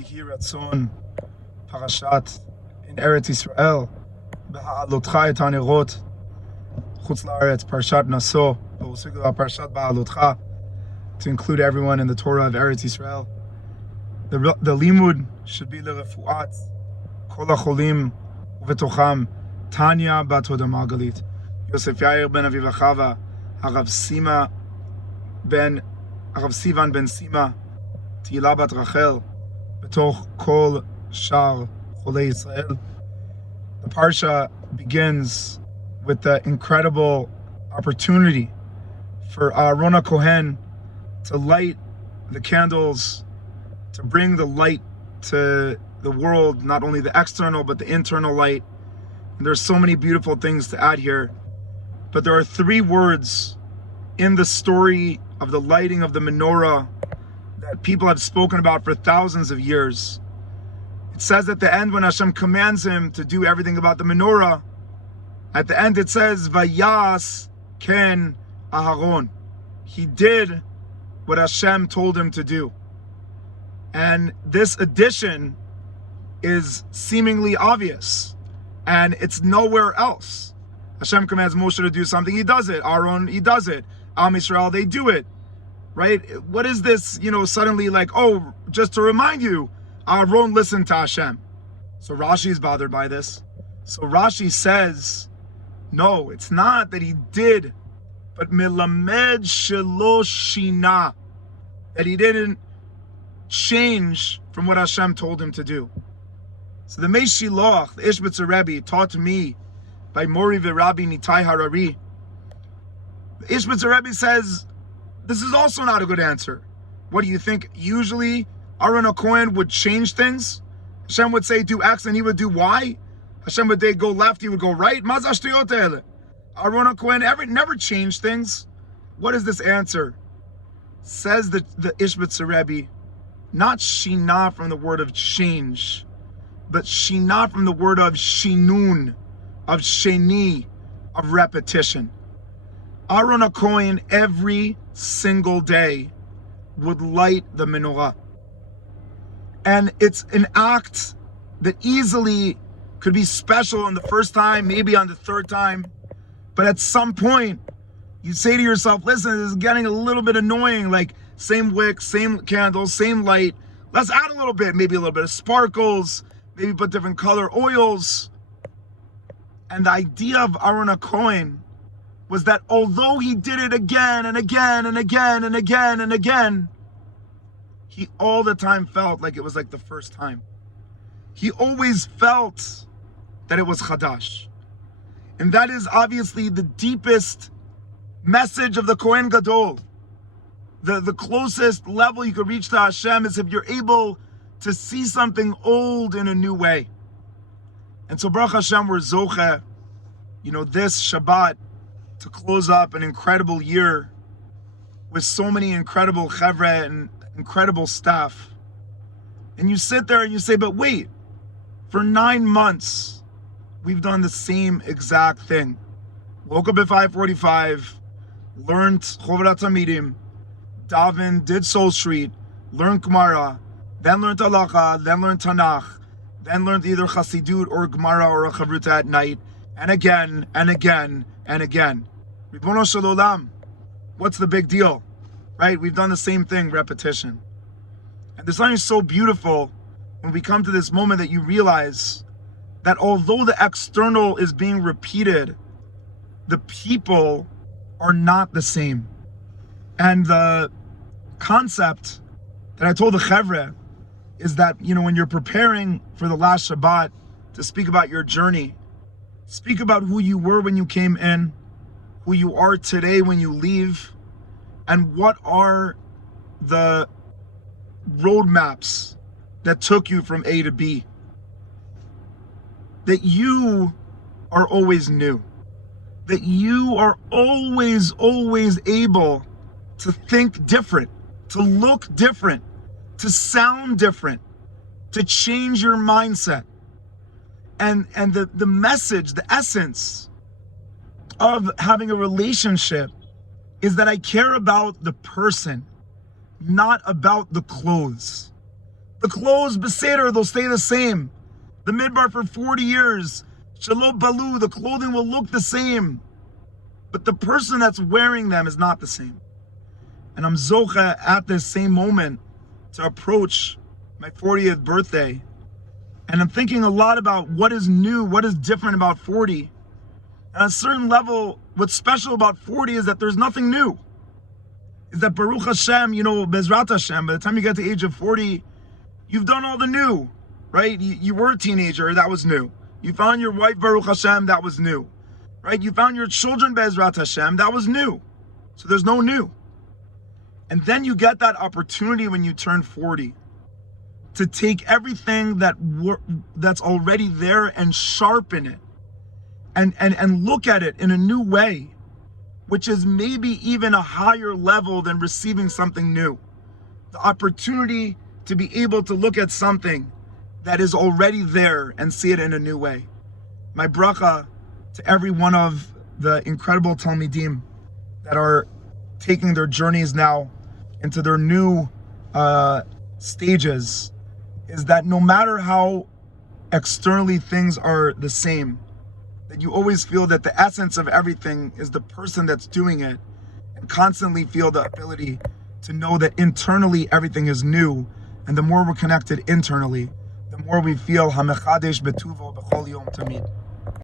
Yehi Ratzon, Parashat in Eretz Yisrael, B'ha'alotcha et hanerot, Chutz La'aretz, Parashat Naso, but we'll speak about Parashat Ba'alotcha to include everyone in the Torah of Eretz Yisrael. The limud should be l'refuat kol ha'cholim uvetocham Tanya bat Hoda Margalit, Yosef Yair ben Aviv Achava, Harav Sivan ben Sima, Tihila bat Rachel, betoch kol shar cholei Yisrael. The parsha begins with the incredible opportunity for Aaron HaKohen to light the candles, to bring the light to the world, not only the external but the internal light. And there's so many beautiful things to add here, but there are three words in the story of the lighting of the menorah that people have spoken about for thousands of years. It says at the end, when Hashem commands him to do everything about the menorah, at the end it says, Vayas ken Aharon. He did what Hashem told him to do. And this addition is seemingly obvious, and it's nowhere else. Hashem commands Moshe to do something, he does it. Aaron, he does it. Am Yisrael, they do it. Right? What is this, suddenly like, oh, just to remind you, Aaron listened to Hashem. So Rashi is bothered by this. So Rashi says, no, it's not that he did, but milamed shelo shina, that he didn't change from what Hashem told him to do. So the Meish Shiloach, the Ishbitzer Rebbe, taught to me by Mori V'Rabbi Nitai Harari. The Ishbitzer Rebbe says, this is also not a good answer. What do you think? Usually, Aaron HaKohen would change things. Hashem would say, do X, and he would do Y. Hashem would say, go left, he would go right. Aaron HaKohen never changed things. What is this answer? Says the Ishbitzer Rebbe, not shina from the word of change, but shina from the word of shinun, of sheni, of repetition. Aaron HaKohen every single day would light the menorah. And it's an act that easily could be special on the first time, maybe on the third time. But at some point, you say to yourself, listen, this is getting a little bit annoying, like same wick, same candles, same light. Let's add a little bit, maybe a little bit of sparkles, maybe put different color oils. And the idea of Aaron HaKohen was that although he did it again and again and again and again and again, he all the time felt like it was like the first time. He always felt that it was Chadash. And that is obviously the deepest message of the Kohen Gadol. The closest level you could reach to Hashem is if you're able to see something old in a new way. And so Baruch Hashem, we're Zoche, this Shabbat, to close up an incredible year with so many incredible chevre and incredible staff. And you sit there and you say, but wait, for 9 months, we've done the same exact thing. Woke up at 5:45, learned Chovarat Tamidim, davened, did Soul Street, learned Gemara, then learned Halacha, then learned Tanakh, then learned either Chassidut or Gemara or a Chavruta at night, and again, and again, and again. Ribono Shel Olam, what's the big deal? Right? We've done the same thing, repetition. And there's something so beautiful when we come to this moment that you realize that although the external is being repeated, the people are not the same. And the concept that I told the Chevre is that, when you're preparing for the last Shabbat to speak about your journey, speak about who you were when you came in, who you are today when you leave, and what are the roadmaps that took you from A to B. That you are always new. That you are always able to think different, to look different, to sound different, to change your mindset. And the message, the essence of having a relationship is that I care about the person, not about the clothes. The clothes, beseder, they'll stay the same. The midbar for 40 years, shalom balu, the clothing will look the same. But the person that's wearing them is not the same. And I'm zocha at this same moment to approach my 40th birthday. And I'm thinking a lot about what is new, what is different about 40. At a certain level, what's special about 40 is that there's nothing new. Is that Baruch Hashem, Bezrat Hashem, by the time you get to the age of 40, you've done all the new, right? You were a teenager, that was new. You found your wife, Baruch Hashem, that was new, right? You found your children, Bezrat Hashem, that was new. So there's no new. And then you get that opportunity when you turn 40 to take everything that's already there and sharpen it and look at it in a new way, which is maybe even a higher level than receiving something new. The opportunity to be able to look at something that is already there and see it in a new way. My bracha to every one of the incredible Talmidim that are taking their journeys now into their new stages is that no matter how externally things are the same, that you always feel that the essence of everything is the person that's doing it, and constantly feel the ability to know that internally everything is new. And the more we're connected internally, the more we feel HaMechadesh Betuvo B'chol Yom Tamid.